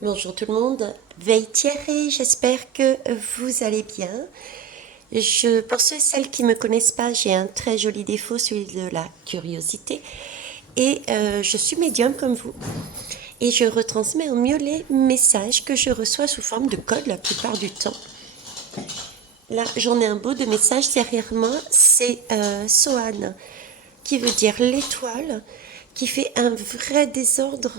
Bonjour tout le monde, veille Thierry, j'espère que vous allez bien. Pour ceux et celles qui ne me connaissent pas, j'ai un très joli défaut, celui de la curiosité. Et je suis médium comme vous. Et je retransmets au mieux les messages que je reçois sous forme de code la plupart du temps. Là, j'en ai un beau de message derrière moi, c'est Sohan, qui veut dire l'étoile, qui fait un vrai désordre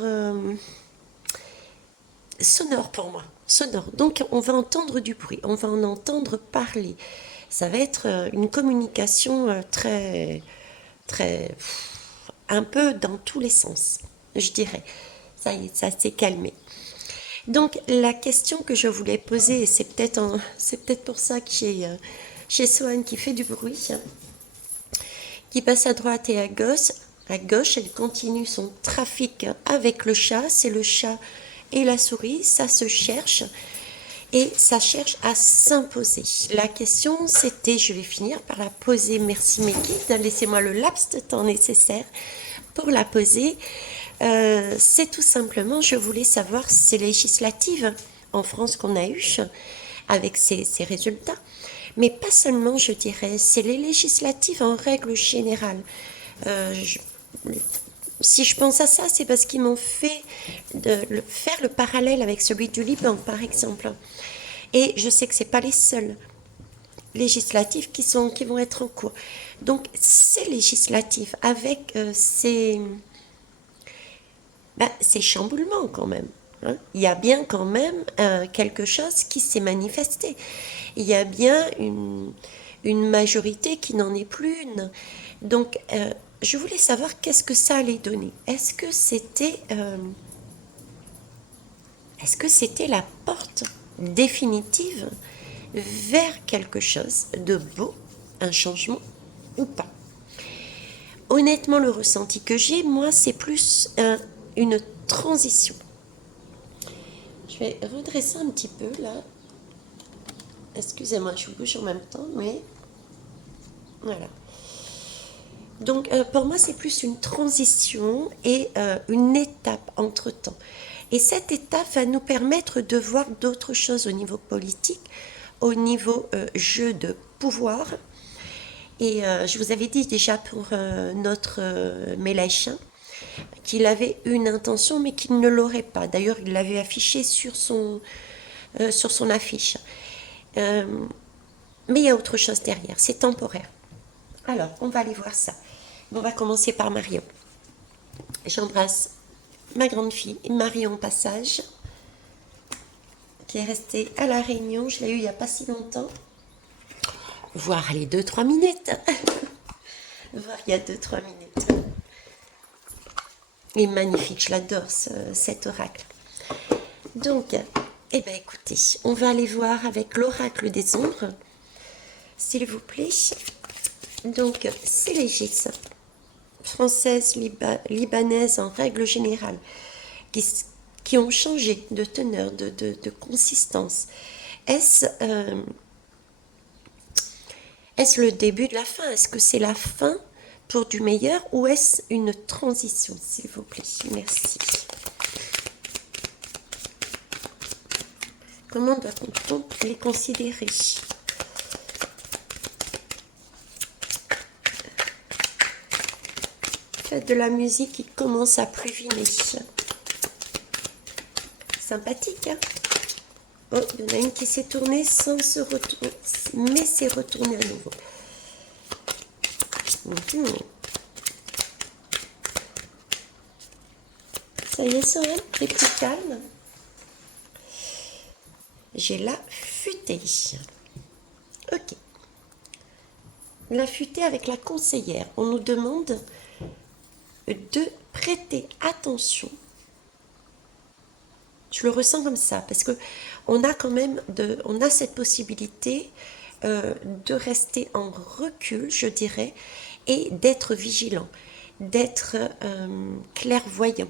sonore pour moi, sonore. Donc on va entendre du bruit, on va en entendre parler. Ça va être une communication très, un peu dans tous les sens, je dirais. Ça y est, ça s'est calmé. Donc la question que je voulais poser, et c'est peut-être pour ça que j'ai Sohan qui fait du bruit, qui passe à droite et à gauche, elle continue son trafic avec le chat. C'est le chat et la souris, ça se cherche et ça cherche à s'imposer. La question, c'était, je vais finir par la poser. Merci mes guides, laissez-moi le laps de temps nécessaire pour la poser. C'est tout simplement, je voulais savoir ces législatives en France qu'on a eues avec ces résultats. Mais pas seulement, je dirais, c'est les législatives en règle générale. Euh, je- si je pense à ça, c'est parce qu'ils m'ont fait faire le parallèle avec celui du Liban, par exemple. Et je sais que ce n'est pas les seuls législatifs qui vont être en cours. Donc, ces législatives, avec ces chamboulements quand même, hein, il y a bien quand même quelque chose qui s'est manifesté. Il y a bien une majorité qui n'en est plus une. Donc, je voulais savoir qu'est-ce que ça allait donner. Est-ce que c'était la porte définitive vers quelque chose de beau, un changement ou pas? Honnêtement, le ressenti que j'ai, moi, c'est plus une transition. Je vais redresser un petit peu là. Excusez-moi, je bouge en même temps, mais voilà. Donc pour moi, c'est plus une transition et une étape entre-temps. Et cette étape va nous permettre de voir d'autres choses au niveau politique, au niveau jeu de pouvoir. Et je vous avais dit déjà pour notre Mélenchon qu'il avait une intention mais qu'il ne l'aurait pas. D'ailleurs, il l'avait affiché sur son affiche. Euh, mais il y a autre chose derrière, c'est temporaire. Alors, on va aller voir ça. On va commencer par Marion. J'embrasse ma grande fille, Marion Passage, qui est restée à La Réunion. Je l'ai eue il n'y a pas si longtemps. Voire les 2-3 minutes. Voir il y a 2-3 minutes. Il est magnifique, je l'adore cet oracle. Donc, eh bien écoutez, on va aller voir avec l'oracle des ombres, s'il vous plaît. Donc, c'est les Gis, françaises, libanaises en règle générale, qui, qui ont changé de teneur, de consistance. Est-ce est-ce le début de la fin? Est-ce que c'est la fin pour du meilleur ou est-ce une transition, s'il vous plaît? Merci. Comment doit-on les considérer? Faites de la musique qui commence à pluviner. Sympathique, hein? Oh, il y en a une qui s'est tournée sans se retourner, mais s'est retournée à nouveau. Ça y est, Sorel, t'es plus calme. J'ai la futée. Ok. La futée avec la conseillère. On nous demande de prêter attention. Je le ressens comme ça parce que on a quand même on a cette possibilité de rester en recul, je dirais, et d'être vigilant, d'être clairvoyant.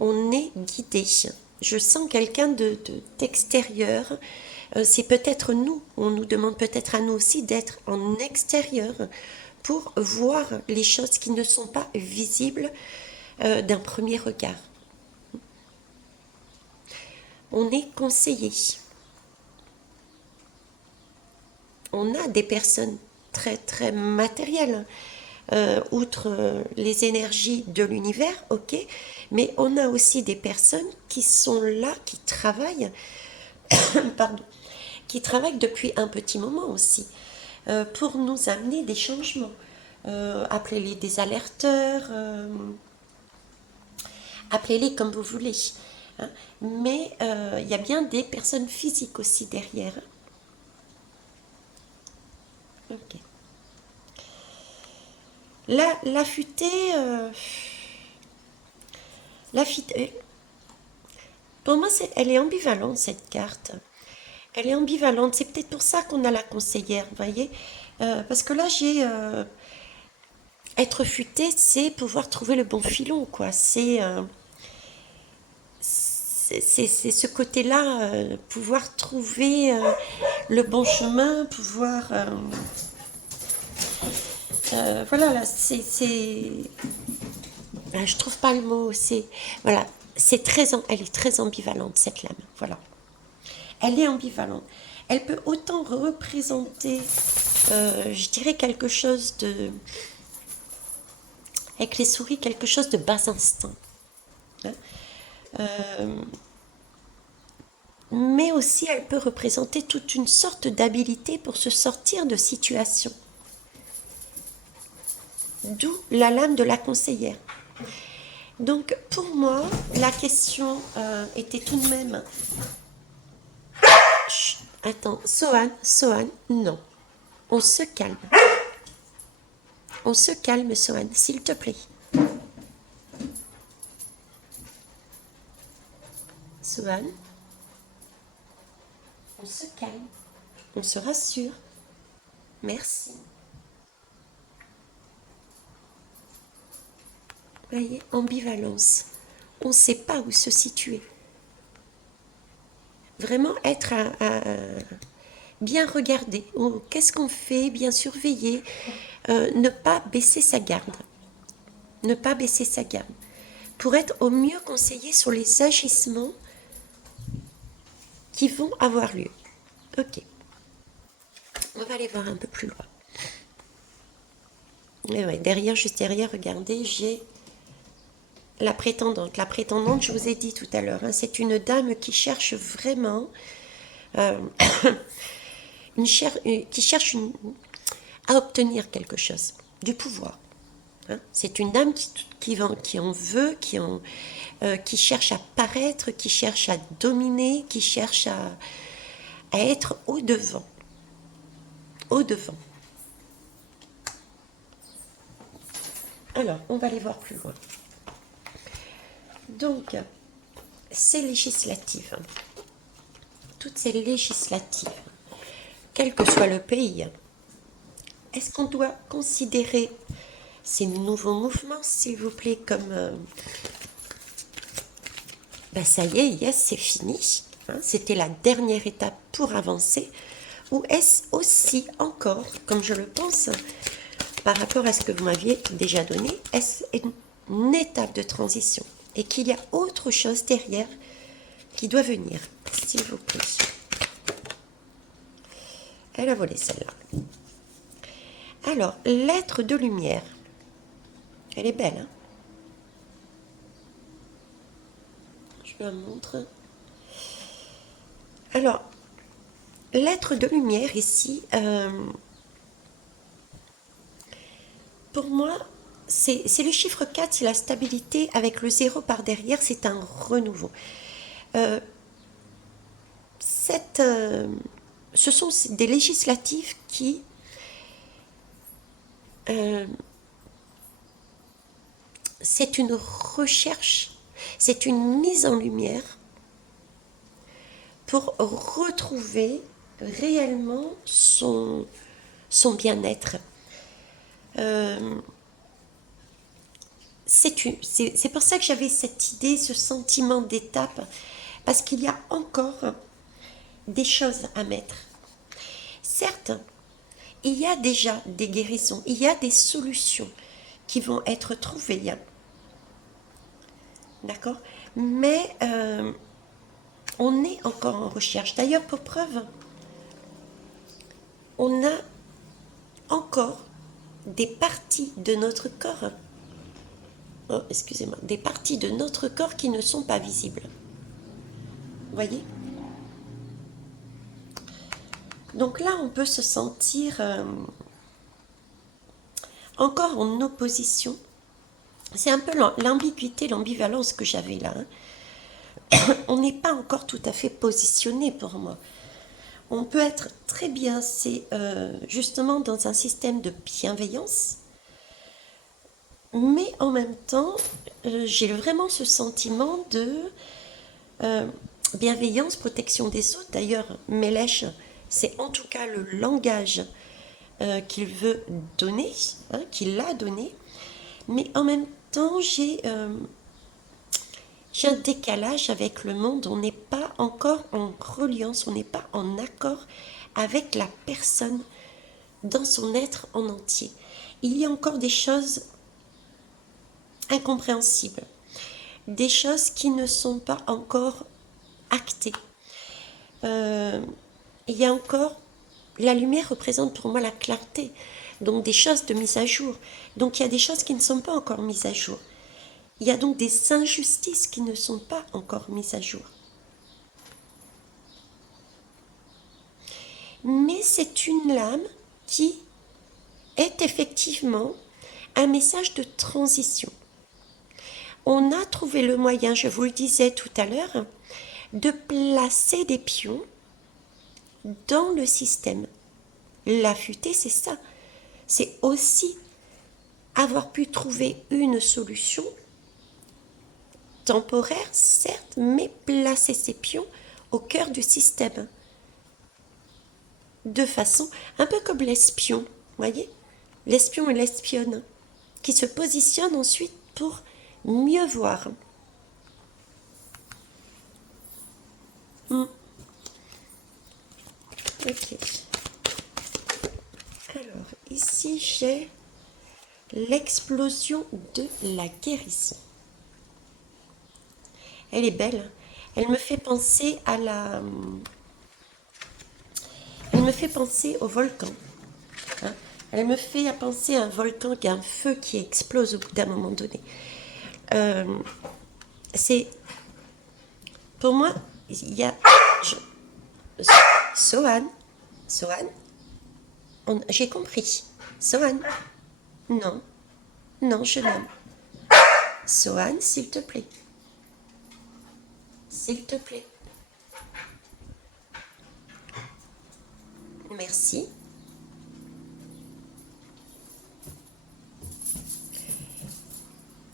On est guidé. Je sens quelqu'un d'extérieur. C'est peut-être nous. On nous demande peut-être à nous aussi d'être en extérieur pour voir les choses qui ne sont pas visibles d'un premier regard. on est conseillé. On a des personnes très très matérielles, outre les énergies de l'univers, ok, mais on a aussi des personnes qui sont là, qui travaillent, pardon, qui travaillent depuis un petit moment aussi, pour nous amener des changements. Appelez-les des alerteurs, appelez-les comme vous voulez, hein. Mais il y a bien des personnes physiques aussi derrière. Ok. La futée, la futée, pour moi, elle est ambivalente cette carte. Elle est ambivalente. C'est peut-être pour ça qu'on a la conseillère, vous voyez. Parce que là, j'ai être futé, c'est pouvoir trouver le bon filon, quoi. C'est ce côté-là, pouvoir trouver le bon chemin, pouvoir voilà, là, je trouve pas le mot. C'est voilà, elle est très ambivalente cette lame. Voilà, elle est ambivalente. Elle peut autant représenter, je dirais quelque chose de, avec les souris, quelque chose de bas instinct, hein. Mais aussi elle peut représenter toute une sorte d'habilité pour se sortir de situations. D'où la lame de la conseillère. Donc pour moi, la question était tout de même... Chut, attends, Sohan, non. On se calme. On se calme, Sohan, s'il te plaît. Sohan, on se calme. On se rassure. Merci. Vous voyez, ambivalence. On ne sait pas où se situer. Vraiment être à bien regarder. Qu'est-ce qu'on fait? Bien surveiller. Ne pas baisser sa garde. Ne pas baisser sa garde. Pour être au mieux conseillé sur les agissements qui vont avoir lieu. Ok. On va aller voir un peu plus loin. Et ouais, derrière, juste derrière, regardez, j'ai la prétendante. La prétendante, je vous ai dit tout à l'heure, hein, c'est une dame qui cherche vraiment, euh, qui cherche à obtenir quelque chose, du pouvoir. Hein. C'est une dame qui en veut, qui cherche à paraître, qui cherche à dominer, qui cherche à être au-devant. Au-devant. Alors, on va aller voir plus loin. Donc, ces législatives, toutes ces législatives, quel que soit le pays, est-ce qu'on doit considérer ces nouveaux mouvements, s'il vous plaît, comme ben ça y est, yes, c'est fini, hein, c'était la dernière étape pour avancer, ou est-ce aussi encore, comme je le pense, par rapport à ce que vous m'aviez déjà donné, est-ce une étape de transition et qu'il y a autre chose derrière qui doit venir, s'il vous plaît. Elle a volé celle-là. Alors, l'être de lumière. Elle est belle, hein? Je la montre. Alors, l'être de lumière ici, pour moi, c'est le chiffre 4, c'est la stabilité avec le 0 par derrière, c'est un renouveau. Ce sont des législatives qui c'est une recherche, c'est une mise en lumière pour retrouver réellement son bien-être. C'est pour ça que j'avais cette idée, ce sentiment d'étape, parce qu'il y a encore des choses à mettre. Certes, il y a déjà des guérisons, il y a des solutions qui vont être trouvées. D'accord? Mais on est encore en recherche. D'ailleurs, pour preuve, on a encore des parties de notre corps, oh, excusez-moi, des parties de notre corps qui ne sont pas visibles. Vous voyez? Donc là, on peut se sentir encore en opposition. C'est un peu l'ambiguïté, l'ambivalence que j'avais là. On n'est pas encore tout à fait positionné pour moi. On peut être très bien, c'est justement dans un système de bienveillance, mais en même temps, j'ai vraiment ce sentiment de bienveillance, protection des autres. D'ailleurs, Mélèche, c'est en tout cas le langage qu'il veut donner, hein, qu'il a donné, mais en même temps, j'ai un décalage avec le monde, on n'est pas encore en reliance, on n'est pas en accord avec la personne dans son être en entier. Il y a encore des choses incompréhensibles, des choses qui ne sont pas encore actées. Il y a encore, la lumière représente pour moi la clarté, donc des choses de mise à jour. Donc il y a des choses qui ne sont pas encore mises à jour. Il y a donc des injustices qui ne sont pas encore mises à jour. Mais c'est une lame qui est effectivement un message de transition. On a trouvé le moyen, je vous le disais tout à l'heure, de placer des pions dans le système. L'affûter, c'est ça. C'est aussi avoir pu trouver une solution temporaire, certes, mais placer ces pions au cœur du système. De façon un peu comme l'espion, voyez, l'espion et l'espionne, qui se positionnent ensuite pour mieux voir. Ok. Alors, ici, j'ai l'explosion de la guérison. Elle est belle. Elle me fait penser à la... Elle me fait penser au volcan. Hein. Elle me fait penser à un volcan qui a un feu qui explose au bout d'un moment donné. C'est... Pour moi, il y a... Sohan, j'ai compris. Sohan, non, non, je l'aime. Sohan, s'il te plaît. S'il te plaît. Merci.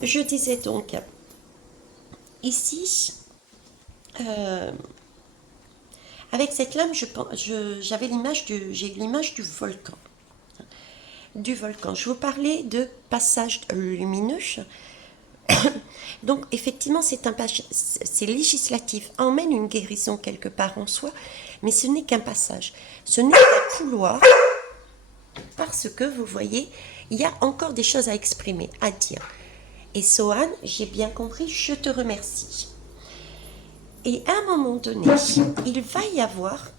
Je disais donc, ici, avec cette lame, j'avais l'image j'ai l'image du volcan. Du volcan. Je vous parlais de passage lumineux. Donc, effectivement, c'est législatif, emmène une guérison quelque part en soi, mais ce n'est qu'un passage. Ce n'est qu'un couloir, parce que, vous voyez, il y a encore des choses à exprimer, à dire. Et Sohan, j'ai bien compris, je te remercie. Et à un moment donné, il va y avoir,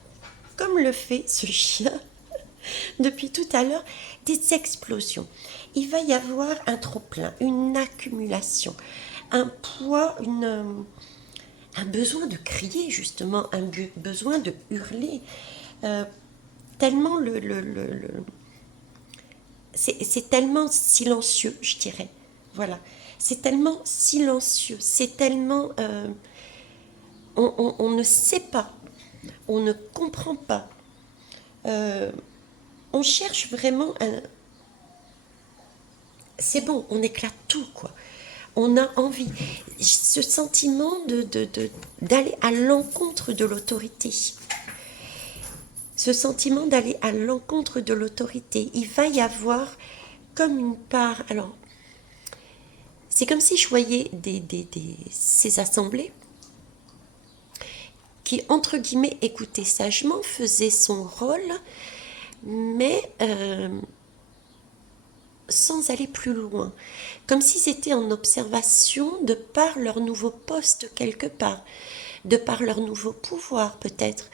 comme le fait ce chien depuis tout à l'heure, des explosions. Il va y avoir un trop-plein, une accumulation, un poids, un besoin de crier justement, un besoin de hurler. Tellement c'est tellement silencieux, je dirais. Voilà. C'est tellement silencieux, c'est tellement... on ne sait pas, on ne comprend pas. On cherche vraiment un... C'est bon, on éclate tout, quoi. On a envie, ce sentiment d'aller à l'encontre de l'autorité. Ce sentiment d'aller à l'encontre de l'autorité. Il va y avoir comme une part... Alors, c'est comme si je voyais ces assemblées qui, entre guillemets, écoutait sagement, faisait son rôle, mais sans aller plus loin. Comme s'ils étaient en observation de par leur nouveau poste quelque part. de par leur nouveau pouvoir peut-être.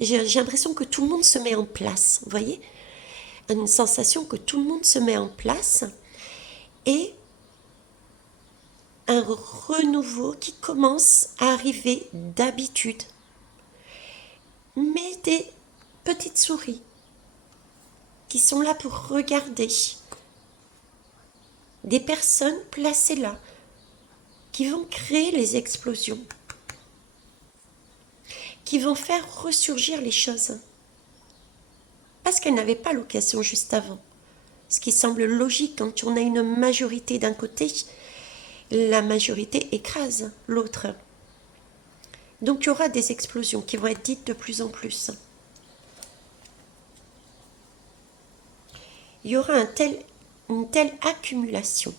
J'ai l'impression que tout le monde se met en place, vous voyez? Une sensation que tout le monde se met en place et un renouveau qui commence à arriver d'habitude. Mais des petites souris qui sont là pour regarder. Des personnes placées là qui vont créer les explosions, qui vont faire ressurgir les choses. Parce qu'elles n'avaient pas l'occasion juste avant. Ce qui semble logique quand on a une majorité d'un côté, la majorité écrase l'autre. Donc il y aura des explosions qui vont être dites de plus en plus. Il y aura une telle accumulation.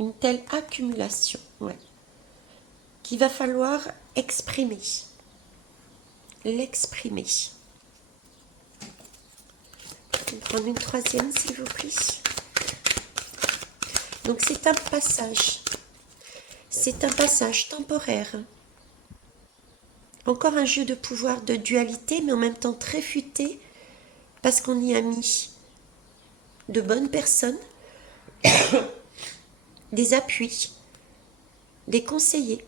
Une telle accumulation, ouais. Qu'il va falloir exprimer. L'exprimer. Je vais prendre une troisième, s'il vous plaît. Donc c'est un passage. C'est un passage temporaire. Encore un jeu de pouvoir, de dualité, mais en même temps très futé, parce qu'on y a mis de bonnes personnes, des appuis, des conseillers,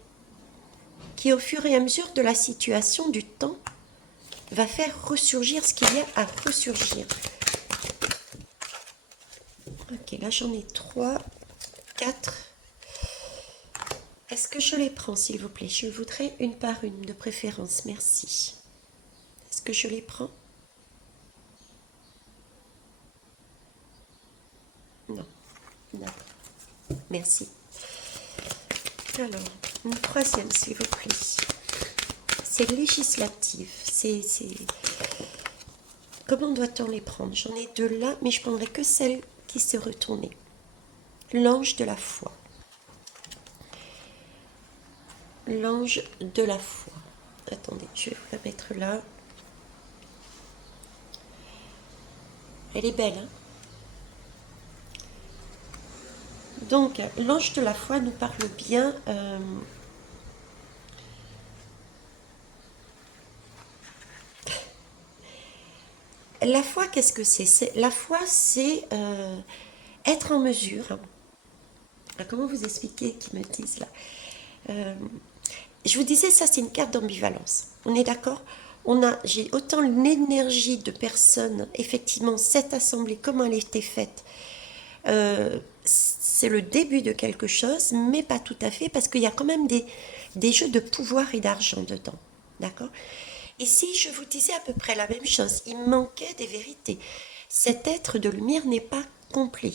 qui au fur et à mesure de la situation, du temps, va faire ressurgir ce qu'il y a à ressurgir. Ok, là j'en ai 3, 4. Est-ce que je les prends, s'il vous plaît? Je voudrais une par une, de préférence, merci. Est-ce que je les prends? Non. D'accord. Merci. Alors, une troisième, s'il vous plaît. C'est législatif. Comment doit-on les prendre? J'en ai 2 là, mais je prendrai que celle qui s'est retournée. L'ange de la foi. L'ange de la foi. Attendez, je vais vous la mettre là. Elle est belle, hein? Donc, l'ange de la foi nous parle bien. La foi, qu'est-ce que c'est? La foi, c'est être en mesure. Comment vous expliquer qu'ils me disent là? Je vous disais, ça, c'est une carte d'ambivalence. On est d'accord? J'ai autant l'énergie de personnes, effectivement, cette assemblée, comment elle était faite, c'est le début de quelque chose, mais pas tout à fait, parce qu'il y a quand même des jeux de pouvoir et d'argent dedans. D'accord? Et si je vous disais à peu près la même chose, il manquait des vérités. Cet être de lumière n'est pas complet.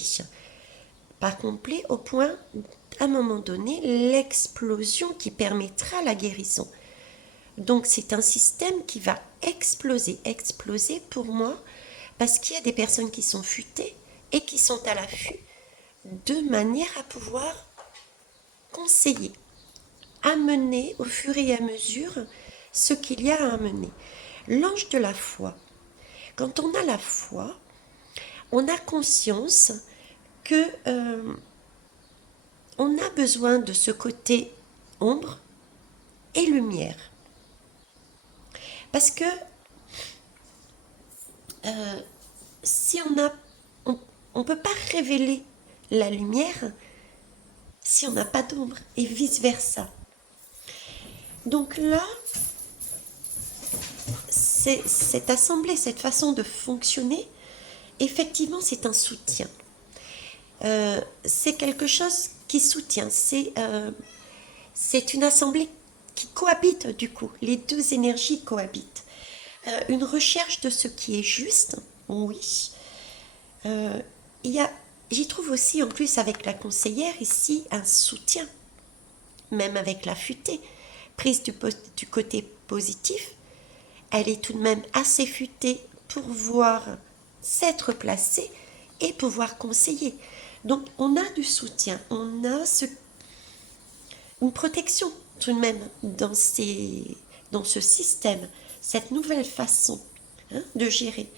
Pas complet au point, à un moment donné, l'explosion qui permettra la guérison. Donc c'est un système qui va exploser. Exploser pour moi, parce qu'il y a des personnes qui sont futées et qui sont à l'affût de manière à pouvoir conseiller, amener au fur et à mesure ce qu'il y a à amener. L'ange de la foi. Quand on a la foi, on a conscience que on a besoin de ce côté ombre et lumière. Parce que si on peut pas révéler la lumière si on n'a pas d'ombre et vice versa. Donc là, cette assemblée, cette façon de fonctionner, effectivement, c'est un soutien. C'est quelque chose qui soutient. C'est une assemblée qui cohabite du coup. Les deux énergies cohabitent. Une recherche de ce qui est juste, oui. J'y trouve aussi en plus avec la conseillère ici un soutien, même avec la futée, prise du côté positif. Elle est tout de même assez futée pour pouvoir s'être placée et pouvoir conseiller. Donc on a du soutien, on a une protection tout de même dans ce système, cette nouvelle façon de gérer.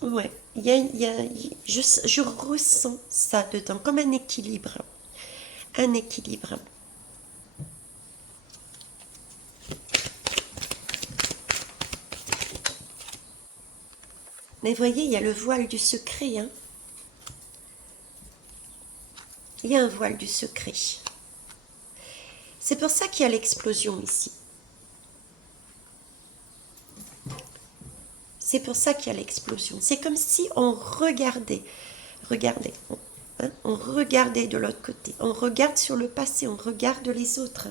Ouais, je ressens ça dedans, comme un équilibre. Un équilibre. Mais voyez, il y a le voile du secret. Hein. Il y a un voile du secret. C'est pour ça qu'il y a l'explosion ici. C'est pour ça qu'il y a l'explosion. C'est comme si on regardait. Regardez. Hein, on regardait de l'autre côté. On regarde sur le passé. On regarde les autres.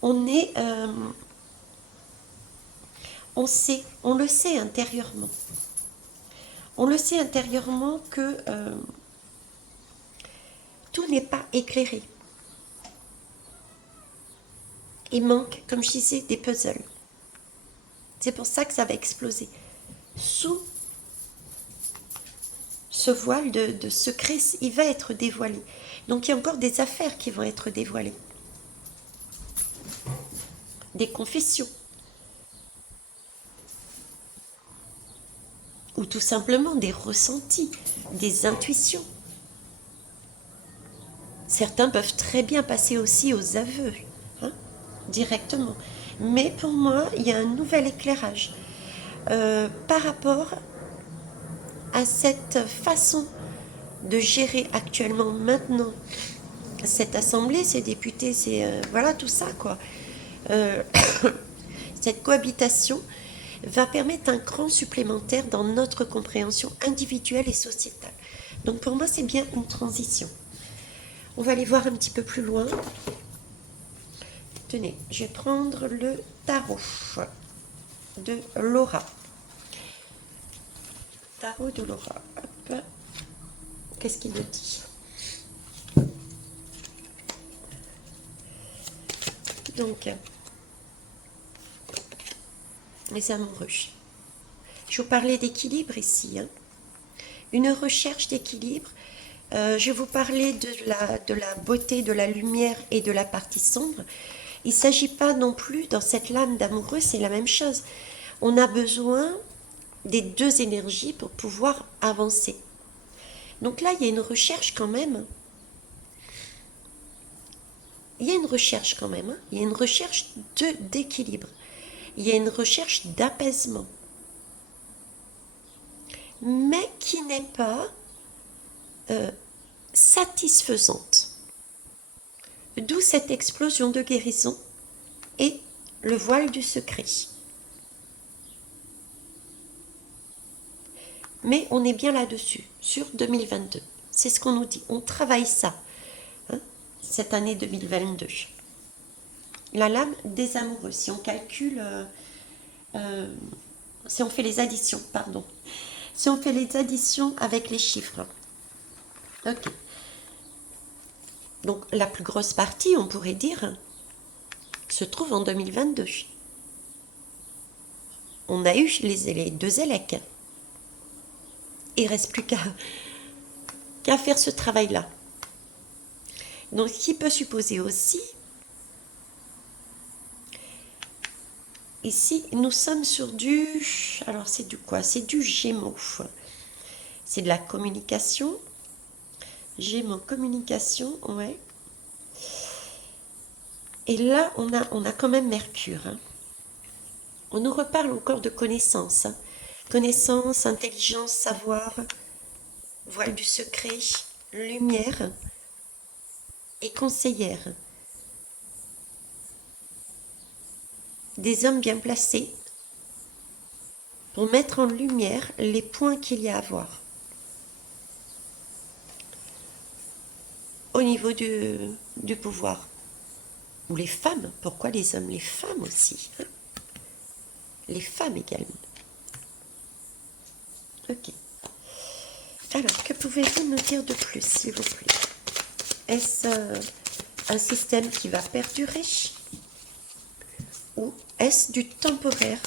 On est... on sait. On le sait intérieurement. On le sait intérieurement que tout n'est pas éclairé. Il manque, comme je disais, des puzzles. C'est pour ça que ça va exploser. Sous ce voile de secret, il va être dévoilé. Donc il y a encore des affaires qui vont être dévoilées. Des confessions. Ou tout simplement des ressentis, des intuitions. Certains peuvent très bien passer aussi aux aveux, hein, directement. Mais pour moi, il y a un nouvel éclairage par rapport à cette façon de gérer actuellement, maintenant, cette assemblée, ces députés, voilà tout ça, quoi. Euh, cette cohabitation va permettre un cran supplémentaire dans notre compréhension individuelle et sociétale. Donc pour moi, c'est bien une transition. On va aller voir un petit peu plus loin. Tenez, je vais prendre le tarot de Laura. Tarot de Laura. Hop. Qu'est-ce qu'il me dit? Donc, les amoureux. Je vous parlais d'équilibre ici. Hein. Une recherche d'équilibre. Je vous parlais de la beauté, de la lumière et de la partie sombre. Il ne s'agit pas non plus, dans cette lame d'amoureux, c'est la même chose. On a besoin des deux énergies pour pouvoir avancer. Donc là, il y a une recherche quand même. Il y a une recherche quand même. Hein. Il y a une recherche d'équilibre. Il y a une recherche d'apaisement. Mais qui n'est pas satisfaisante. D'où cette explosion de guérison et le voile du secret. Mais on est bien là-dessus, sur 2022. C'est ce qu'on nous dit. On travaille ça, hein, cette année 2022. La lame des amoureux, si on calcule, si on fait les additions, pardon. Si on fait les additions avec les chiffres. Ok. Donc la plus grosse partie, on pourrait dire, se trouve en 2022. On a eu les deux élecs. Il ne reste plus qu'à faire ce travail-là. Donc, ce qui peut supposer aussi, ici, nous sommes sur du... Alors, c'est du quoi? C'est du Gémeaux. C'est de la communication. Gémeaux, communication, ouais. Et là, on a quand même Mercure. Hein. On nous reparle encore de connaissances. Hein. Connaissance, intelligence, savoir, voile du secret, lumière et conseillère. Des hommes bien placés pour mettre en lumière les points qu'il y a à voir. Au niveau du pouvoir. Ou les femmes. Pourquoi les hommes? Les femmes aussi. Hein. Les femmes également. Ok. Alors, que pouvez-vous nous dire de plus, s'il vous plaît? Est-ce un système qui va perdurer? Ou est-ce du temporaire,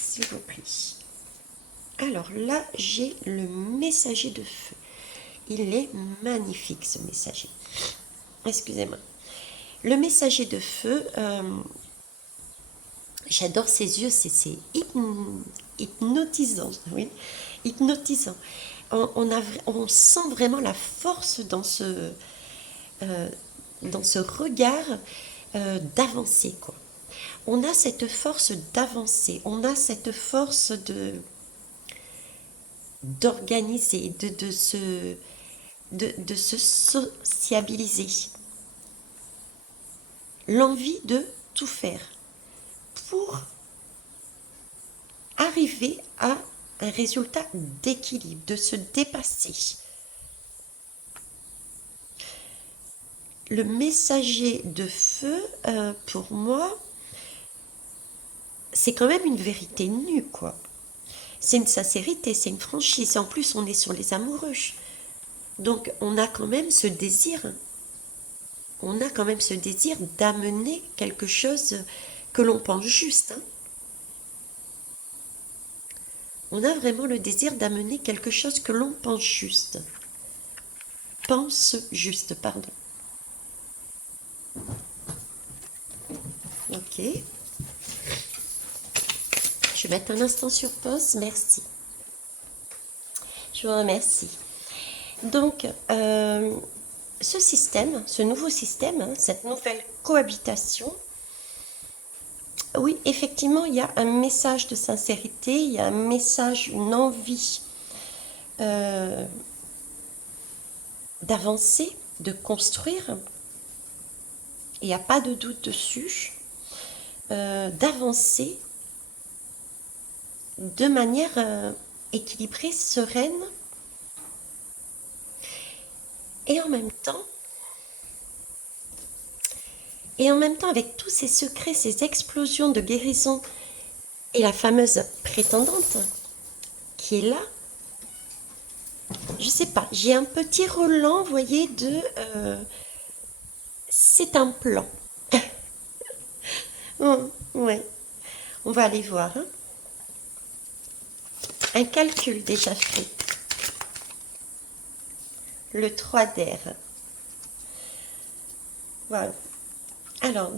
s'il vous plaît? Alors là, j'ai le messager de feu. Il est magnifique, ce messager. Excusez-moi. Le messager de feu, j'adore ses yeux, c'est hypnotisant, oui, hypnotisant. On sent vraiment la force dans ce regard d'avancer, quoi. On a cette force d'avancer, on a cette force d'organiser, de se sociabiliser. L'envie de tout faire pour arriver à un résultat d'équilibre, de se dépasser. Le messager de feu, pour moi, c'est quand même une vérité nue, quoi. C'est une sincérité, c'est une franchise. En plus, on est sur les amoureux. Donc, on a quand même ce désir. On a quand même ce désir d'amener quelque chose que l'on pense juste. Hein. On a vraiment le désir d'amener quelque chose que l'on pense juste. Pense juste, pardon. Ok. Je vais mettre un instant sur pause. Merci. Je vous remercie. Donc, ce système, ce nouveau système, hein, cette nouvelle cohabitation, oui, effectivement, il y a un message de sincérité, il y a un message, une envie d'avancer, de construire. Il n'y a pas de doute dessus, d'avancer de manière équilibrée, sereine, et en même temps, avec tous ces secrets, ces explosions de guérison, et la fameuse prétendante qui est là, je sais pas, j'ai un petit relent, vous voyez, c'est un plan. Ouais, on va aller voir. Hein. Un calcul déjà fait. Le 3 d'air. Voilà. Alors,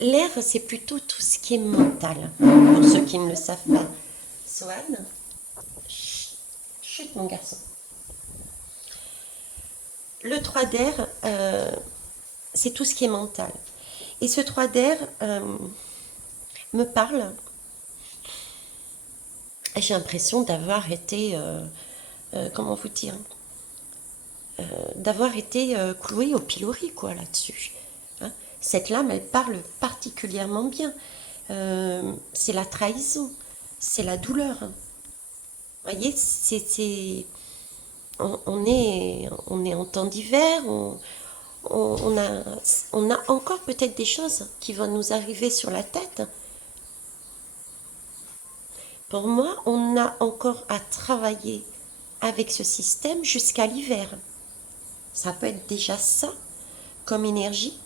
l'air, c'est plutôt tout ce qui est mental. Pour ceux qui ne le savent pas. Swan, chut mon garçon. Le 3 d'air, c'est tout ce qui est mental. Et ce 3 d'air me parle. J'ai l'impression d'avoir été, comment vous dire, d'avoir été clouée au pilori, quoi, là-dessus. Hein. Cette lame, elle parle particulièrement bien. C'est la trahison, c'est la douleur. Hein. Vous voyez, on est en temps d'hiver, on a encore peut-être des choses qui vont nous arriver sur la tête. Pour moi, on a encore à travailler avec ce système jusqu'à l'hiver. Ça peut être déjà ça comme énergie.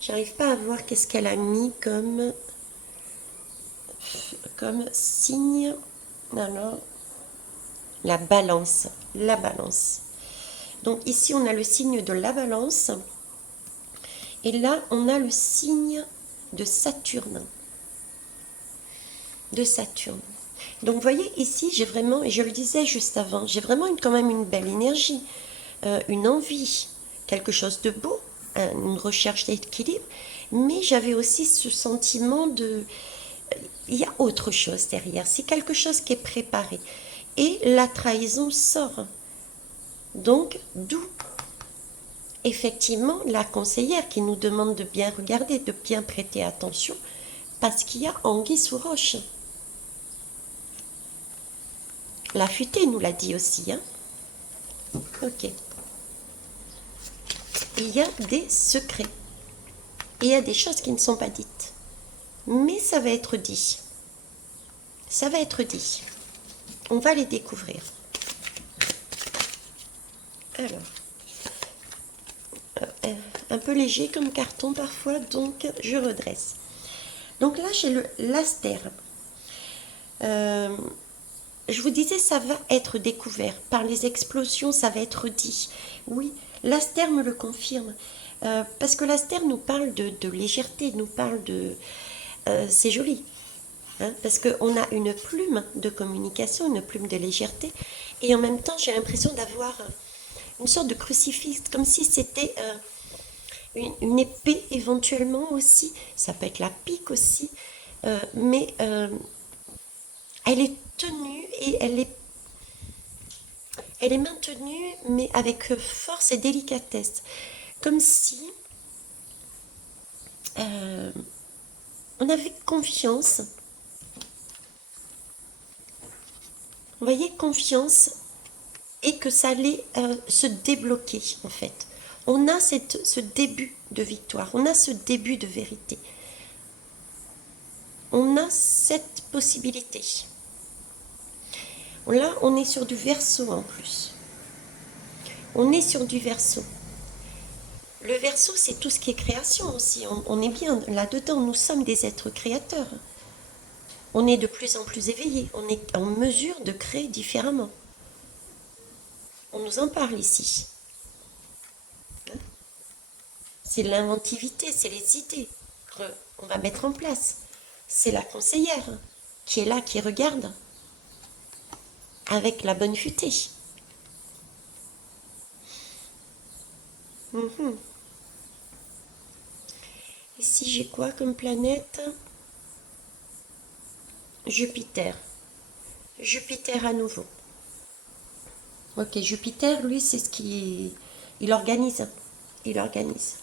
J'arrive pas à voir qu'est-ce qu'elle a mis comme signe. Alors, la balance. La balance. Donc ici, on a le signe de la balance. Et là, on a le signe de Saturne. De Saturne. Donc vous voyez ici, j'ai vraiment, et je le disais juste avant, j'ai vraiment quand même une belle énergie, une envie, quelque chose de beau, une recherche d'équilibre, mais j'avais aussi ce sentiment il y a autre chose derrière, c'est quelque chose qui est préparé. Et la trahison sort. Donc, d'où effectivement la conseillère qui nous demande de bien regarder, de bien prêter attention, parce qu'il y a anguille sous roche. La futée nous l'a dit aussi. Hein. Ok. Il y a des secrets. Et il y a des choses qui ne sont pas dites. Mais ça va être dit. Ça va être dit. On va les découvrir. Alors. Un peu léger comme carton parfois, donc je redresse. Donc là, j'ai l'astère. Je vous disais, ça va être découvert. Par les explosions, ça va être dit. Oui, l'astère me le confirme. Parce que l'astère nous parle de légèreté, nous parle c'est joli. Hein, parce qu'on a une plume de communication, une plume de légèreté, et en même temps j'ai l'impression d'avoir une sorte de crucifix, comme si c'était une épée éventuellement aussi, ça peut être la pique aussi, mais elle est tenue et elle est maintenue, mais avec force et délicatesse, comme si on avait confiance. Vous voyez, confiance et que ça allait se débloquer en fait. On a ce début de victoire, on a ce début de vérité. On a cette possibilité. Là, on est sur du Verseau en plus. On est sur du Verseau. Le Verseau, c'est tout ce qui est création aussi. On est bien là-dedans. Nous sommes des êtres créateurs. On est de plus en plus éveillés. On est en mesure de créer différemment. On nous en parle ici. C'est l'inventivité, c'est les idées qu'on va mettre en place. C'est la conseillère qui est là, qui regarde avec la bonne futée. Ici, j'ai quoi comme planète? Jupiter. Jupiter à nouveau. Ok, Jupiter, lui, c'est ce qui... Il organise. Il organise.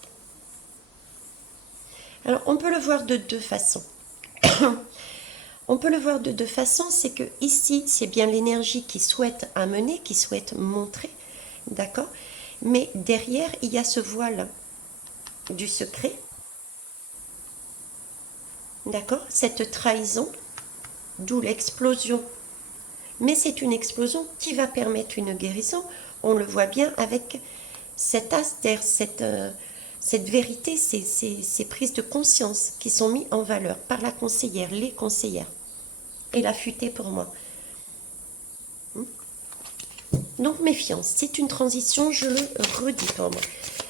Alors, on peut le voir de deux façons. On peut le voir de deux façons, c'est que ici, c'est bien l'énergie qui souhaite amener, qui souhaite montrer, d'accord? Mais derrière, il y a ce voile du secret, d'accord? Cette trahison, d'où l'explosion. Mais c'est une explosion qui va permettre une guérison. On le voit bien avec cet astère, cette vérité, ces prises de conscience qui sont mises en valeur par la conseillère, les conseillères. Et la futée pour moi. Donc méfiance, c'est une transition, je le redis pour moi.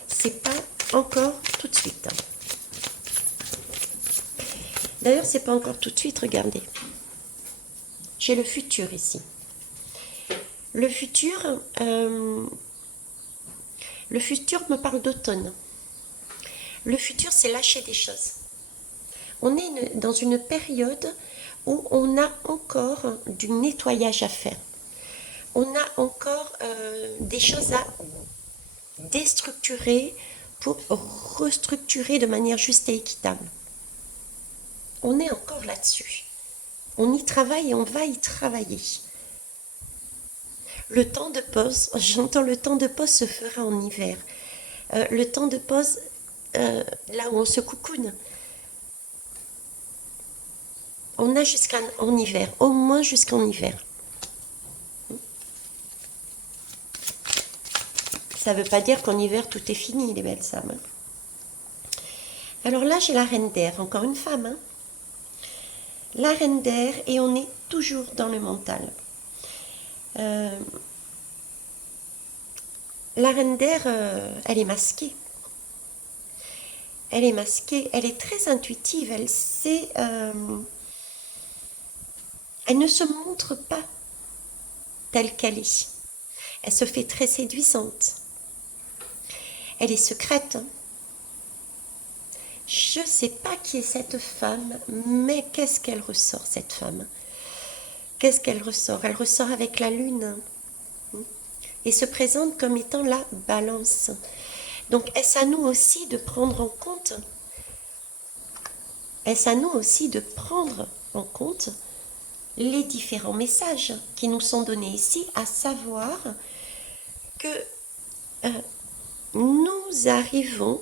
C'est pas encore tout de suite. D'ailleurs, c'est pas encore tout de suite, regardez. J'ai le futur ici. Le futur me parle d'automne. Le futur, c'est lâcher des choses. On est dans une période où on a encore du nettoyage à faire. On a encore des choses à déstructurer pour restructurer de manière juste et équitable. On est encore là-dessus. On y travaille et on va y travailler. Le temps de pause, j'entends le temps de pause se fera en hiver. Le temps de pause, là où on se coucoune, on a jusqu'en hiver, au moins jusqu'en hiver. Ça ne veut pas dire qu'en hiver tout est fini, les belles âmes. Alors là, j'ai la reine d'air, encore une femme. Hein. La reine d'air, et on est toujours dans le mental. La reine d'air, elle est masquée. Elle est masquée, elle est très intuitive, elle sait... elle ne se montre pas telle qu'elle est. Elle se fait très séduisante. Elle est secrète. Hein. Je ne sais pas qui est cette femme, mais qu'est-ce qu'elle ressort, cette femme? Qu'est-ce qu'elle ressort? Elle ressort avec la lune et se présente comme étant la balance. Donc, est-ce à nous aussi de prendre en compte? Est-ce à nous aussi de prendre en compte les différents messages qui nous sont donnés ici, à savoir que nous arrivons,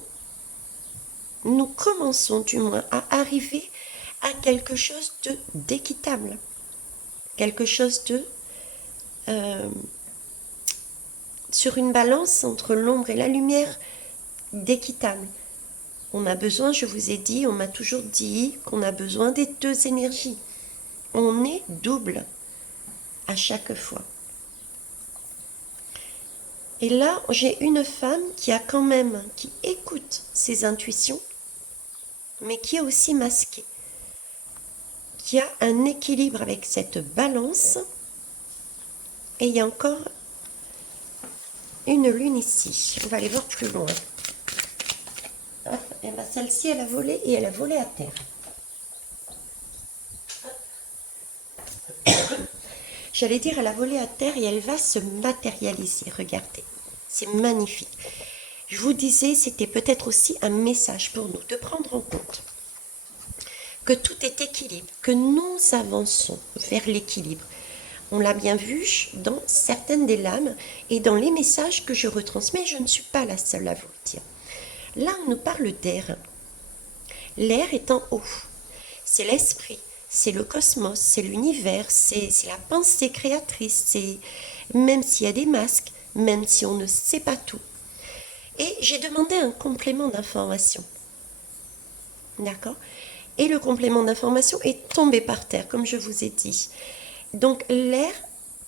nous commençons du moins à arriver à quelque chose d'équitable, quelque chose sur une balance entre l'ombre et la lumière d'équitable. On a besoin, je vous ai dit, on m'a toujours dit qu'on a besoin des deux énergies. On est double à chaque fois. Et là, j'ai une femme qui a quand même, qui écoute ses intuitions, mais qui est aussi masquée. il y a un équilibre avec cette balance. Et il y a encore une lune ici. On va aller voir plus loin. Hop, et ben celle-ci, elle a volé et elle a volé à terre. J'allais dire, elle a volé à terre et elle va se matérialiser. Regardez, c'est magnifique. Je vous disais, c'était peut-être aussi un message pour nous de prendre en compte que tout est équilibre, que nous avançons vers l'équilibre. On l'a bien vu dans certaines des lames et dans les messages que je retransmets, je ne suis pas la seule à vous le dire. Là, on nous parle d'air. L'air est en haut. C'est l'esprit, c'est le cosmos, c'est l'univers, c'est la pensée créatrice, c'est même s'il y a des masques, même si on ne sait pas tout. Et j'ai demandé un complément d'information. D'accord? Et le complément d'information est tombé par terre, comme je vous ai dit. Donc l'air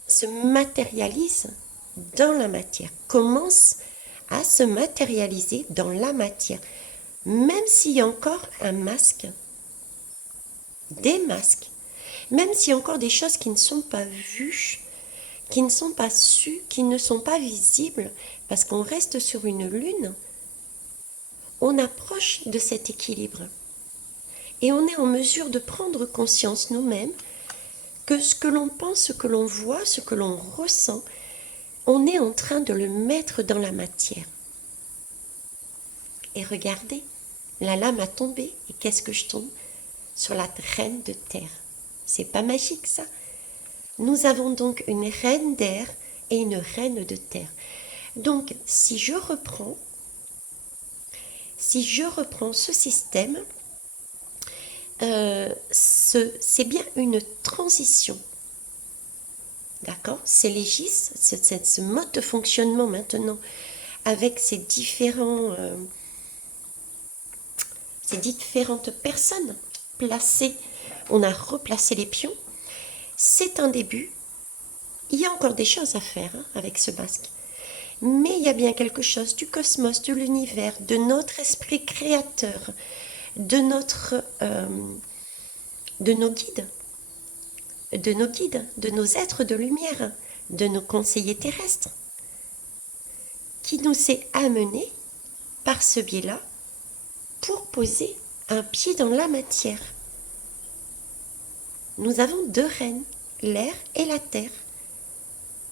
se matérialise dans la matière, commence à se matérialiser dans la matière, même s'il y a encore un masque, des masques, même s'il y a encore des choses qui ne sont pas vues, qui ne sont pas sues, qui ne sont pas visibles, parce qu'on reste sur une lune, on approche de cet équilibre. Et on est en mesure de prendre conscience nous-mêmes que ce que l'on pense, ce que l'on voit, ce que l'on ressent, on est en train de le mettre dans la matière. Et regardez, la lame a tombé. Et qu'est-ce que je tombe? Sur la reine de terre. C'est pas magique ça? Nous avons donc une reine d'air et une reine de terre. Donc, si je reprends ce système, c'est bien une transition. D'accord? C'est l'égis, c'est ce mode de fonctionnement maintenant, avec ces différentes personnes placées. On a replacé les pions. C'est un début. Il y a encore des choses à faire avec ce masque. Mais il y a bien quelque chose du cosmos, de l'univers, de notre esprit créateur, de nos guides, de nos êtres de lumière, de nos conseillers terrestres, qui nous est amené par ce biais-là pour poser un pied dans la matière. Nous avons deux reines, l'air et la terre.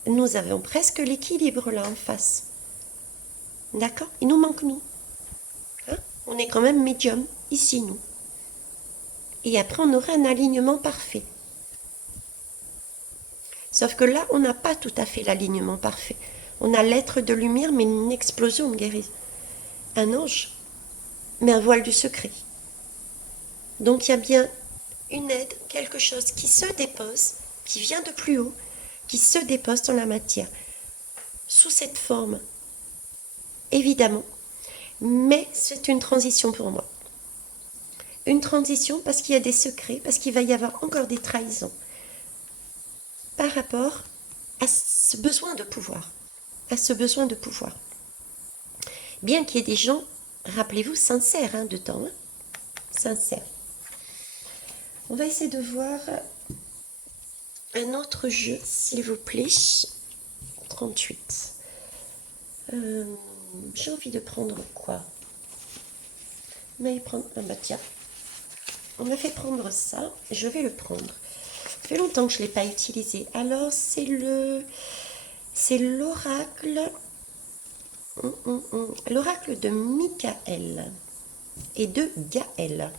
Nous avons presque l'équilibre là en face. D'accord? Il nous manque nous. On est quand même médium, ici nous. Et après on aura un alignement parfait. Sauf que là, on n'a pas tout à fait l'alignement parfait. On a l'être de lumière, mais une explosion de guérison. Un ange, mais un voile du secret. Donc il y a bien une aide, quelque chose qui se dépose, qui vient de plus haut, qui se dépose dans la matière, sous cette forme, évidemment. Mais c'est une transition pour moi. Une transition parce qu'il y a des secrets, parce qu'il va y avoir encore des trahisons par rapport à ce besoin de pouvoir. Bien qu'il y ait des gens, rappelez-vous, sincères dedans. Sincères. On va essayer de voir un autre jeu, s'il vous plaît. 38. J'ai envie de prendre quoi? Mais prendre. Ah bah tiens. On m'a fait prendre ça. Je vais le prendre. Ça fait longtemps que je ne l'ai pas utilisé. Alors, c'est l'oracle. L'oracle de Michael et de Gaël.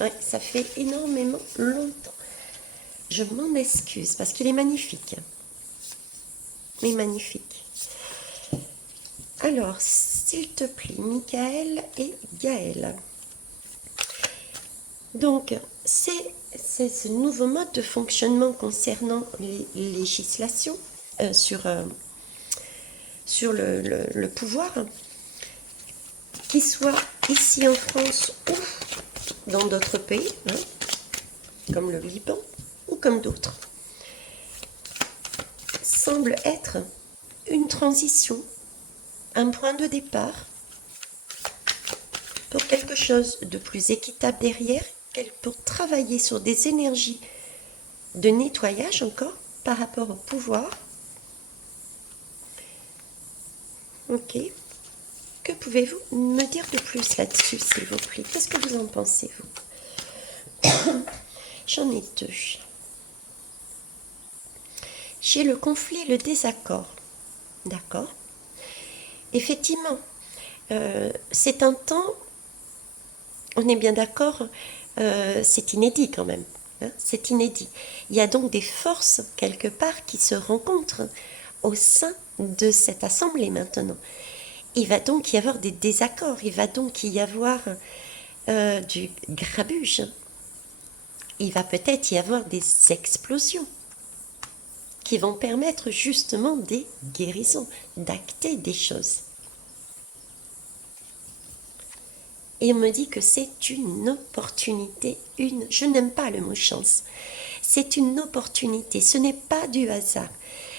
Ouais, ça fait énormément longtemps. Je m'en excuse parce qu'il est magnifique. Mais magnifique. Alors, s'il te plaît, Michael et Gaël. Donc, c'est ce nouveau mode de fonctionnement concernant les législations sur le pouvoir, qu'il soit ici en France ou dans d'autres pays, comme le Liban ou comme d'autres, semble être une transition, un point de départ pour quelque chose de plus équitable derrière, pour travailler sur des énergies de nettoyage encore par rapport au pouvoir. Ok. Que pouvez-vous me dire de plus là-dessus, s'il vous plaît? Qu'est-ce que vous en pensez, vous? J'en ai deux. J'ai le conflit et le désaccord. D'accord. Effectivement, c'est un temps, on est bien d'accord, c'est inédit quand même. Hein, c'est inédit. Il y a donc des forces, quelque part, qui se rencontrent au sein de cette assemblée maintenant. Il va donc y avoir des désaccords, il va donc y avoir du grabuge. Il va peut-être y avoir des explosions qui vont permettre justement des guérisons, d'acter des choses. Et on me dit que c'est une opportunité, je n'aime pas le mot chance, c'est une opportunité, ce n'est pas du hasard,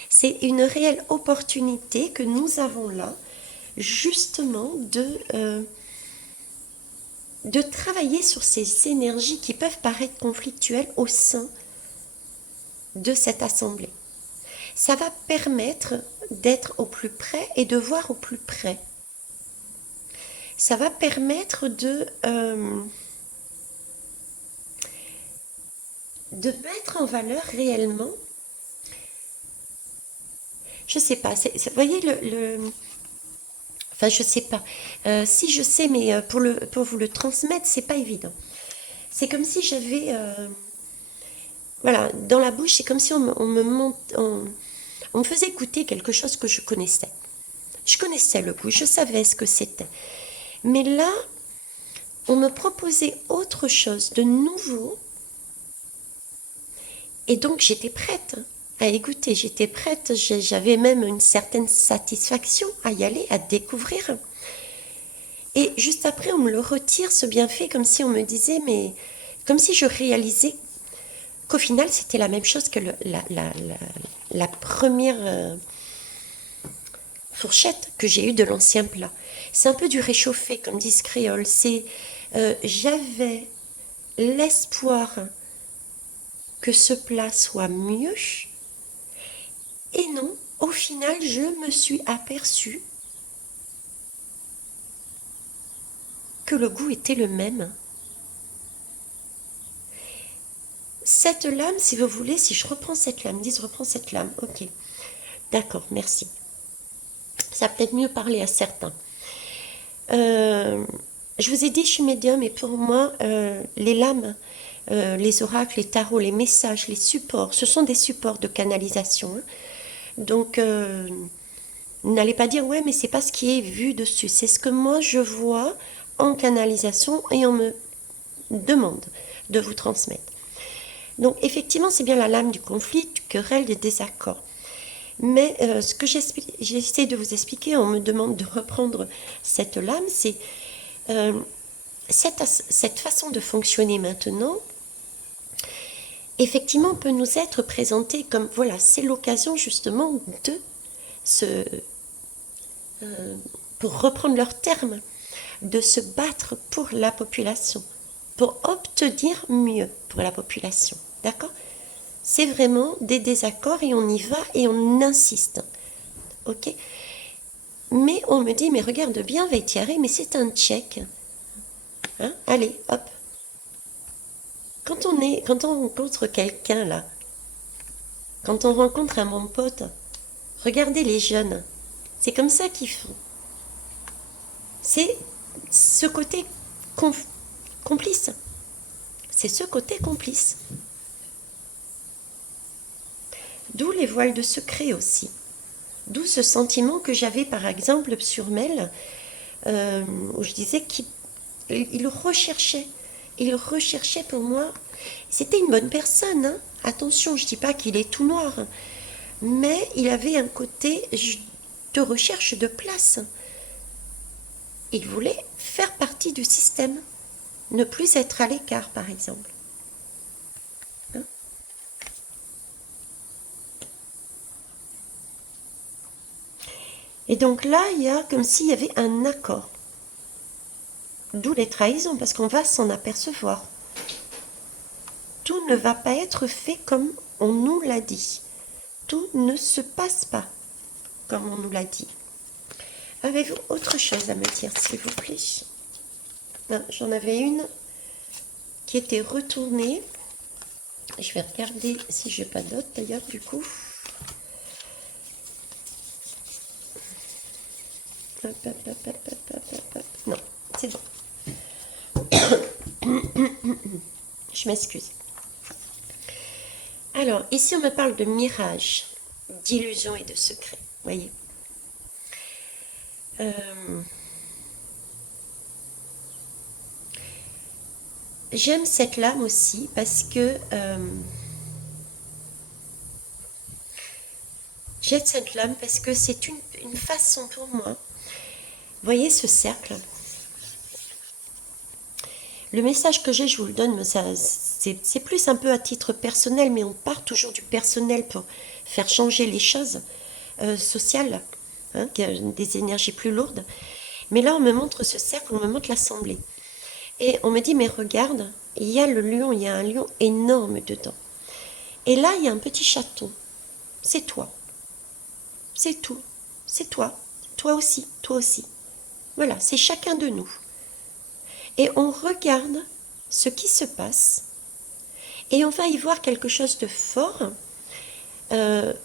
c'est une réelle opportunité que nous avons là, justement de travailler sur ces énergies qui peuvent paraître conflictuelles au sein de cette assemblée. Ça va permettre d'être au plus près et de voir au plus près. Ça va permettre de mettre en valeur réellement, je sais pas, vous voyez enfin je sais pas, si je sais, mais pour vous le transmettre, c'est pas évident. C'est comme si j'avais, voilà, dans la bouche, c'est comme si on me faisait goûter quelque chose que je connaissais. Je connaissais le goût, je savais ce que c'était. Mais là, on me proposait autre chose de nouveau. Et donc, j'étais prête à écouter, j'étais prête, j'avais même une certaine satisfaction à y aller, à découvrir. Et juste après, on me le retire, ce bienfait, comme si on me disait, mais comme si je réalisais qu'au final, c'était la même chose que la première fourchette que j'ai eue de l'ancien plat. C'est un peu du réchauffé, comme disent créoles. C'est, j'avais l'espoir que ce plat soit mieux, et non, au final, je me suis aperçue que le goût était le même. Cette lame, si vous voulez, si je reprends cette lame, je reprends cette lame, ok. D'accord, merci. Ça va peut-être mieux parler à certains. Je vous ai dit, je suis médium, et pour moi, les lames, les oracles, les tarots, les messages, les supports, ce sont des supports de canalisation. Hein. Donc, n'allez pas dire, ouais, mais c'est pas ce qui est vu dessus. C'est ce que moi, je vois en canalisation et on me demande de vous transmettre. Donc, effectivement, c'est bien la lame du conflit, du querelle, des désaccords. Mais ce que j'essaie de vous expliquer, on me demande de reprendre cette lame, c'est cette façon de fonctionner maintenant, effectivement, peut nous être présentée comme, voilà, c'est l'occasion justement de pour reprendre leurs termes, de se battre pour la population, pour obtenir mieux pour la population. D'accord ? C'est vraiment des désaccords et on y va et on insiste. Ok ? Mais on me dit, mais regarde bien, Vaitiaré, mais c'est un tchèque. Hein ? Allez, hop. Quand on rencontre quelqu'un là, quand on rencontre un bon pote, regardez les jeunes, c'est comme ça qu'ils font. C'est ce côté complice. C'est ce côté complice. D'où les voiles de secret aussi. D'où ce sentiment que j'avais par exemple sur Mel, où je disais qu'il recherchait. Il recherchait pour moi. C'était une bonne personne. Hein. Attention, je ne dis pas qu'il est tout noir. Mais il avait un côté de recherche de place. Il voulait faire partie du système. Ne plus être à l'écart, par exemple. Hein? Et donc là, il y a comme s'il y avait un accord. D'où les trahisons, parce qu'on va s'en apercevoir. ne va pas être fait comme on nous l'a dit. Tout ne se passe pas comme on nous l'a dit. Avez-vous autre chose à me dire, s'il vous plaît? J'en avais une qui était retournée. Je vais regarder si je n'ai pas d'autres d'ailleurs du coup. Hop, hop, hop, hop, hop, hop, hop. Non, c'est bon. Je m'excuse. Alors, ici on me parle de mirage, d'illusion et de secret. Voyez. J'aime cette lame aussi parce que j'aime cette lame parce que c'est une façon pour moi. Voyez ce cercle? Le message que j'ai, je vous le donne, c'est plus un peu à titre personnel, mais on part toujours du personnel pour faire changer les choses sociales, hein, des énergies plus lourdes. Mais là, on me montre ce cercle, on me montre l'assemblée. Et on me dit, mais regarde, il y a le lion, il y a un lion énorme dedans. Et là, il y a un petit chaton. C'est toi. C'est tout. C'est toi. Toi aussi. Toi aussi. Voilà, c'est chacun de nous. Et on regarde ce qui se passe. Et on va y voir quelque chose de fort,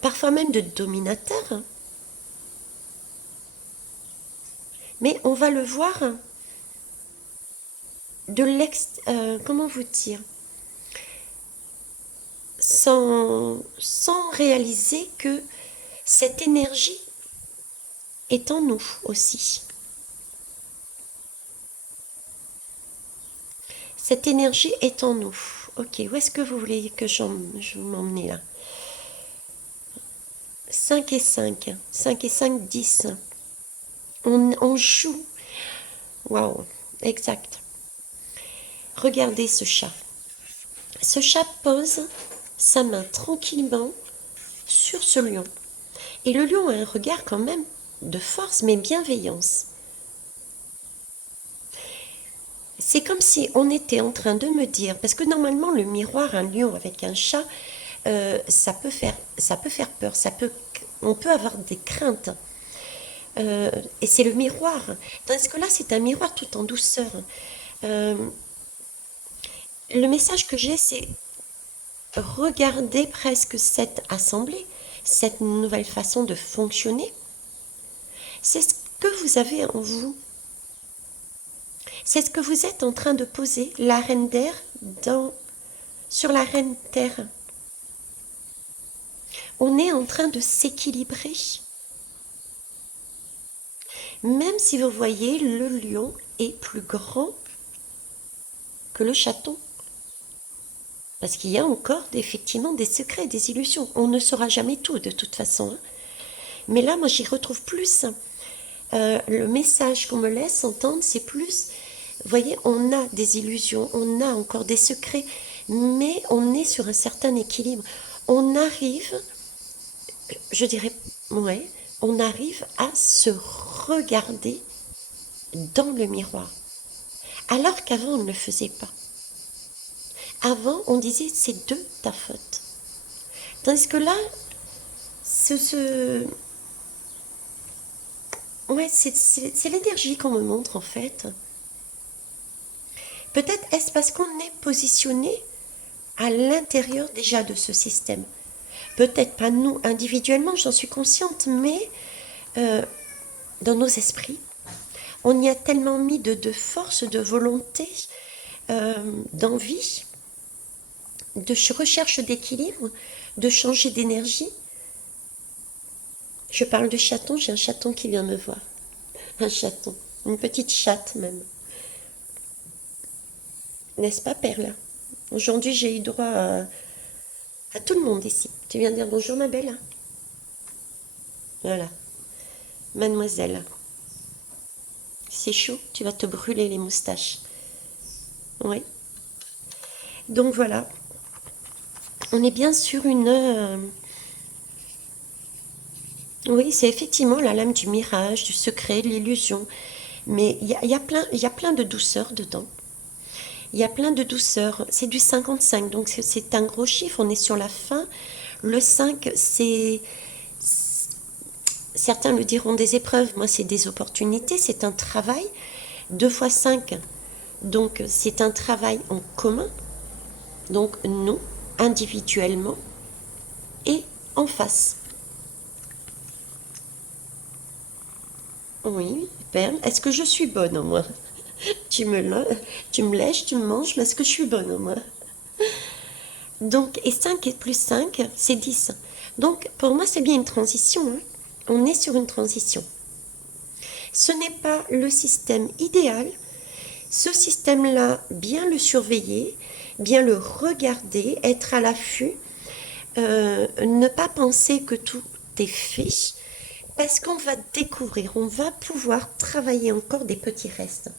parfois même de dominateur. Mais on va le voir de comment vous dire, sans réaliser que cette énergie est en nous aussi. Cette énergie est en nous. Ok, où est-ce que vous voulez que je m'emmène là? 5 et 5. 5 et 5, 10. On joue. Waouh, exact. Regardez ce chat. Ce chat pose sa main tranquillement sur ce lion. Et le lion a un regard quand même de force, mais bienveillance. C'est comme si on était en train de me dire, parce que normalement le miroir, un lion avec un chat, ça peut faire peur, on peut avoir des craintes. Et c'est le miroir. Tandis que là, c'est un miroir tout en douceur. Le message que j'ai, c'est regarder presque cette assemblée, cette nouvelle façon de fonctionner. C'est ce que vous avez en vous. C'est ce que vous êtes en train de poser, la reine d'air, sur la reine terre. On est en train de s'équilibrer. Même si vous voyez, le lion est plus grand que le chaton. Parce qu'il y a encore effectivement des secrets, des illusions. On ne saura jamais tout de toute façon. Hein. Mais là, moi, j'y retrouve plus. Le message qu'on me laisse entendre, c'est plus... Vous voyez, on a des illusions, on a encore des secrets, mais on est sur un certain équilibre. On arrive, je dirais, ouais, on arrive à se regarder dans le miroir. Alors qu'avant, on ne le faisait pas. Avant, on disait, c'est de ta faute. Tandis que là, ouais, c'est l'énergie qu'on me montre en fait. Peut-être est-ce parce qu'on est positionné à l'intérieur déjà de ce système. Peut-être pas nous individuellement, j'en suis consciente, mais dans nos esprits, on y a tellement mis de force, de volonté, d'envie, de recherche d'équilibre, de changer d'énergie. Je parle de chaton, j'ai un chaton qui vient me voir. Un chaton, une petite chatte même. N'est-ce pas, Perle? Aujourd'hui, j'ai eu droit à tout le monde ici. Tu viens dire bonjour, ma belle? Voilà. Mademoiselle. C'est chaud, tu vas te brûler les moustaches. Oui. Donc voilà. On est bien sur une... Oui, c'est effectivement la lame du mirage, du secret, de l'illusion. Mais il y a plein de douceur dedans. Il y a plein de douceur. C'est du 55, donc c'est un gros chiffre, on est sur la fin. Le 5, certains le diront des épreuves, moi c'est des opportunités, c'est un travail. 2 fois 5, donc c'est un travail en commun. Donc nous, individuellement et en face. Oui, Perle, est-ce que je suis bonne au moins? Tu me lèches, tu me manges, mais est-ce que je suis bonne au moins? Donc, et 5 et plus 5, c'est 10. Donc, pour moi, c'est bien une transition, hein. On est sur une transition. Ce n'est pas le système idéal. Ce système-là, bien le surveiller, bien le regarder, être à l'affût, ne pas penser que tout est fait, parce qu'on va découvrir, on va pouvoir travailler encore des petits restes.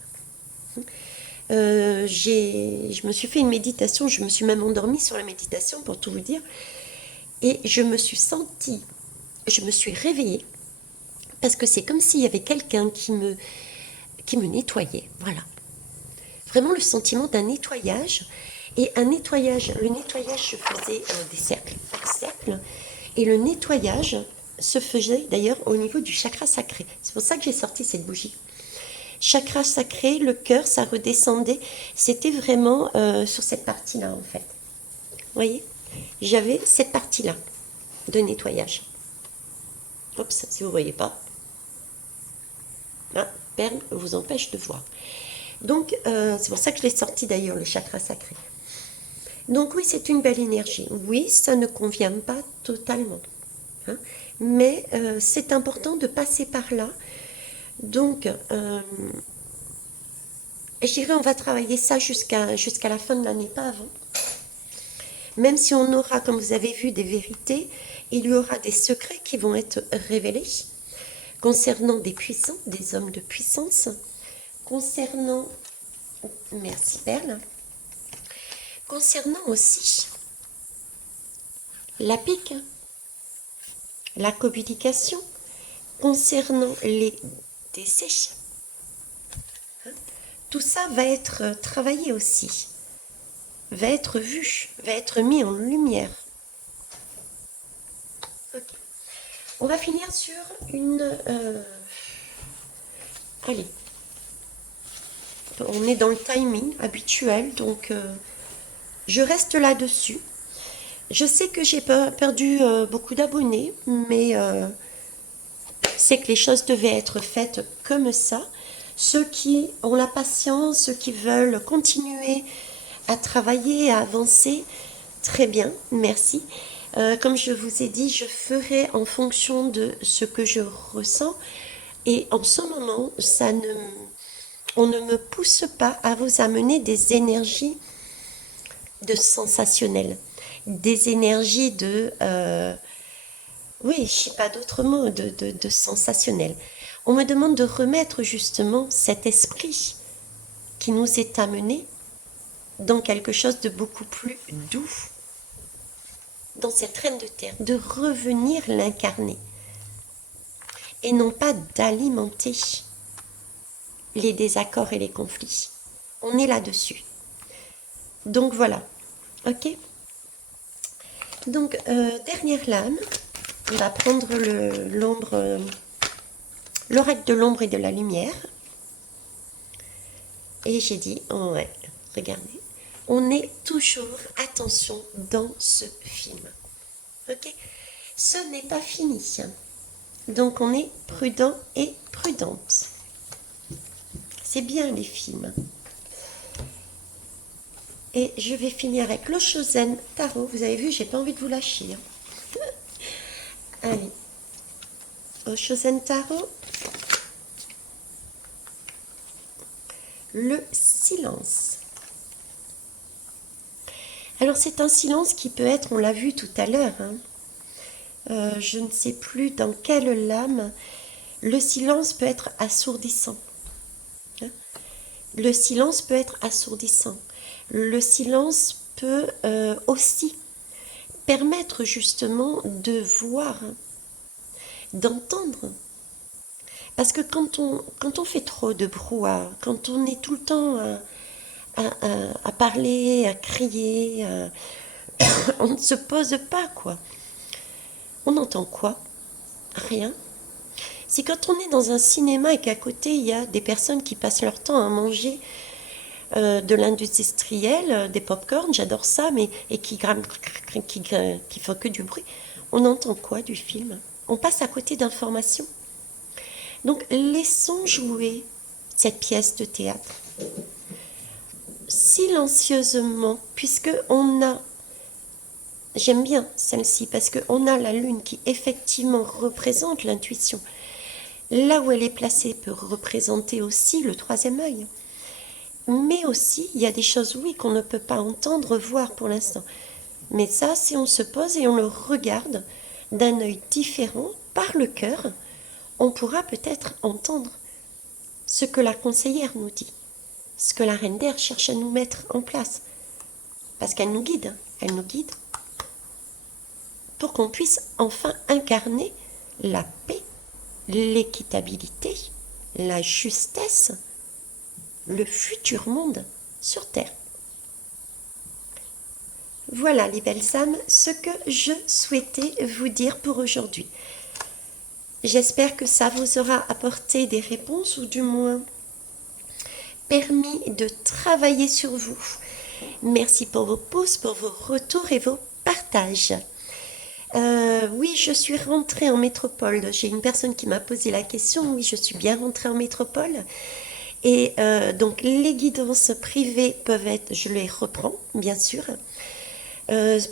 Je me suis fait une méditation, je me suis même endormie sur la méditation pour tout vous dire, et je me suis sentie, je me suis réveillée, parce que c'est comme s'il y avait quelqu'un qui me nettoyait, voilà. Vraiment le sentiment d'un nettoyage, et un nettoyage, le nettoyage se faisait des cercles par cercle, et le nettoyage se faisait d'ailleurs au niveau du chakra sacré. C'est pour ça que j'ai sorti cette bougie. Chakra sacré, le cœur, ça redescendait. C'était vraiment sur cette partie-là, en fait. Vous voyez, j'avais cette partie-là de nettoyage. Oups, si vous ne voyez pas. Ah, Perle vous empêche de voir. Donc, c'est pour ça que je l'ai sorti d'ailleurs, le chakra sacré. Donc oui, c'est une belle énergie. Oui, ça ne convient pas totalement. Hein, mais c'est important de passer par là. Donc, je dirais on va travailler ça jusqu'à la fin de l'année, pas avant. Même si on aura, comme vous avez vu, des vérités, il y aura des secrets qui vont être révélés concernant des puissants, des hommes de puissance, concernant, merci Perle, concernant aussi la pique, la communication, concernant les décès. Tout ça va être travaillé aussi, va être vu, va être mis en lumière. Okay. On va finir sur une... Allez. On est dans le timing habituel, donc je reste là-dessus. Je sais que j'ai perdu beaucoup d'abonnés, mais c'est que les choses devaient être faites comme ça. Ceux qui ont la patience, ceux qui veulent continuer à travailler, à avancer, très bien, merci. Comme je vous ai dit, je ferai en fonction de ce que je ressens. Et en ce moment, on ne me pousse pas à vous amener des énergies de sensationnel, des énergies de... oui, je ne sais pas d'autre mot, de sensationnel. On me demande de remettre justement cet esprit qui nous est amené dans quelque chose de beaucoup plus doux, dans cette reine de terre, de revenir l'incarner et non pas d'alimenter les désaccords et les conflits. On est là-dessus. Donc voilà, ok. Donc, dernière lame, on va prendre l'ombre, l'oracle de l'ombre et de la lumière. Et j'ai dit, oh ouais, regardez, on est toujours, attention, dans ce film. Ok. Ce n'est pas fini. Donc on est prudent et prudente. C'est bien les films. Et je vais finir avec le Shosen Tarot. Vous avez vu, j'ai pas envie de vous lâcher. Allez. Au Shosen Tarot. Le silence. Alors c'est un silence qui peut être, on l'a vu tout à l'heure, hein, je ne sais plus dans quelle lame, le silence peut être assourdissant. Hein. Le silence peut être assourdissant. Le silence peut aussi permettre justement de voir, d'entendre. Parce que quand on fait trop de brouhaha, quand on est tout le temps à parler, à crier. On ne se pose pas, quoi. On entend quoi? Rien. C'est quand on est dans un cinéma et qu'à côté, il y a des personnes qui passent leur temps à manger de l'industriel, des pop-corn, j'adore ça, mais et qui font que du bruit. On entend quoi du film? On passe à côté d'informations. Donc laissons jouer cette pièce de théâtre silencieusement, puisque j'aime bien celle-ci, parce qu'on a la lune qui effectivement représente l'intuition. Là où elle est placée peut représenter aussi le troisième œil. Mais aussi, il y a des choses, oui, qu'on ne peut pas entendre, voir pour l'instant. Mais ça, si on se pose et on le regarde d'un œil différent, par le cœur, on pourra peut-être entendre ce que la conseillère nous dit, ce que la reine d'air cherche à nous mettre en place. Parce qu'elle nous guide, elle nous guide pour qu'on puisse enfin incarner la paix, l'équitabilité, la justesse, le futur monde sur Terre. Voilà les belles âmes, ce que je souhaitais vous dire pour aujourd'hui. J'espère que ça vous aura apporté des réponses ou du moins permis de travailler sur vous. Merci pour vos pouces, pour vos retours et vos partages. Oui, je suis rentrée en métropole. J'ai une personne qui m'a posé la question. Oui, je suis bien rentrée en métropole. Et donc, les guidances privées peuvent être, je les reprends, bien sûr.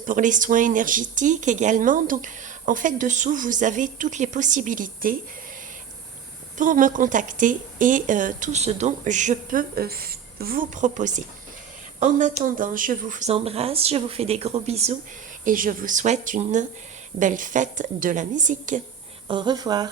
Pour les soins énergétiques également. Donc, en fait, dessous, vous avez toutes les possibilités pour me contacter et tout ce dont je peux vous proposer. En attendant, je vous embrasse, je vous fais des gros bisous et je vous souhaite une belle fête de la musique. Au revoir.